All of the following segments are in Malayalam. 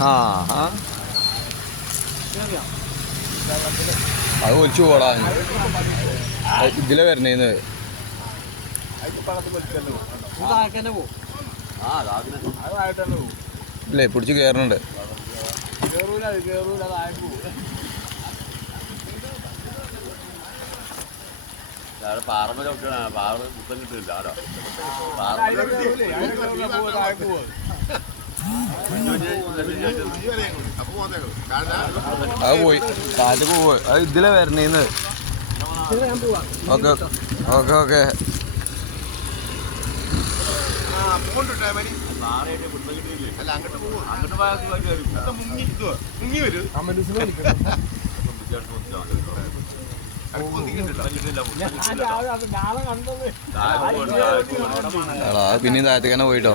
ആ അത് ഒലിച്ചു പോടാ. ഇതിലെ വരണേന്ന്. ഇല്ലേ പിടിച്ച് കേറണുണ്ട്. പാറമ്പ ചവിട്ടാണ് പാറ മുത്തം കിട്ടില്ല ആരോ അത് പോയി. കാറ്റ് പോയി. അത് ഇതിലെ വരണേന്ന്. Okay okay okay. അല്ല അങ്ങോട്ട് പോകും അങ്ങോട്ട് പോയാൽ മുങ്ങി മുങ്ങി വരും എടാ താഴത്തേക്കന്നെ പോയിട്ടോ.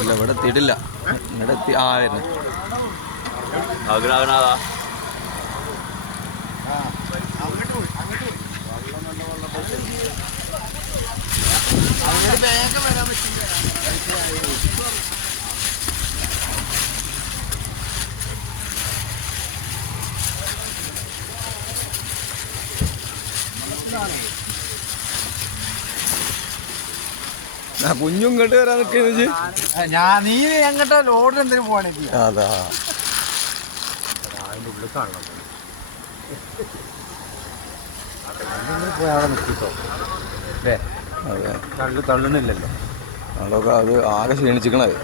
ഇല്ല ഇവിടെ എത്തിയിട്ടില്ല. ഇവിടെ എത്തി ആ വരുന്നു. ആഗ്രഹനാഥാ ആ, കുഞ്ഞും ഇങ്ങോട്ട് വരാൻ നിൽക്കുന്നത് ഞാൻ നീ എങ്ങോട്ടോ ലോഡിൽ എന്തിനു പോവാണ് അതാ. പോയി അവിടെ നിൽക്കിട്ടോ അല്ലേ അതെ. തള്ളു തള്ളുന്നില്ലല്ലോ. അതൊക്കെ അത് ആകെ ക്ഷീണിച്ചിക്കണത്.